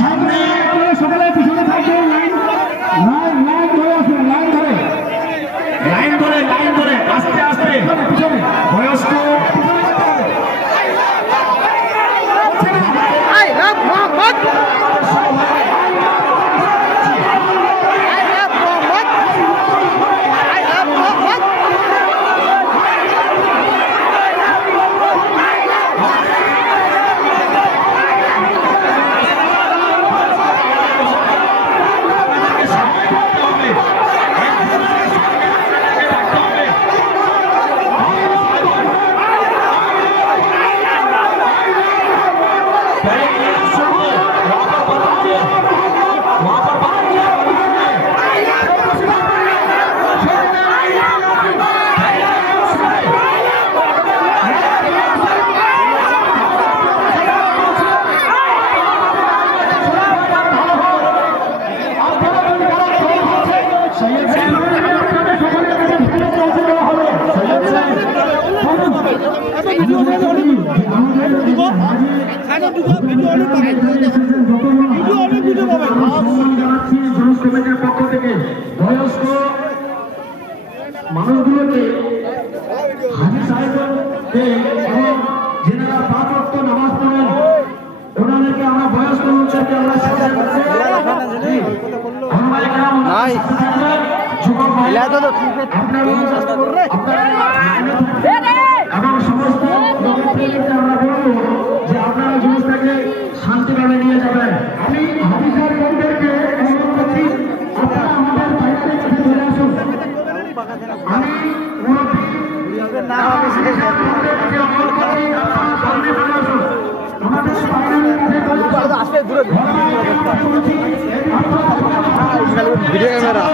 সামনে সকালে পিছনে থাকবে লাইন ধরে আস্তে আস্তে পিছনে বয়স্ক মানুষগুলোকে হাজি সাহেবকে এবং যেনারা 5 ওয়াক্ত নামাজ পড়েন ওনাদেরকে আমরা বয়স্ক লোকদেরকে আমরা এবং সমস্ত আমরা বলবো যে আপনারা জিনিসটাকে শান্তিভাবে নিয়ে যাবেন। আমি হাজি সাহেবদেরকে অনুরোধ করছি আপনারা আমাদের বাইরে চলে আসুন। আমি ভিডিও ক্যামেরা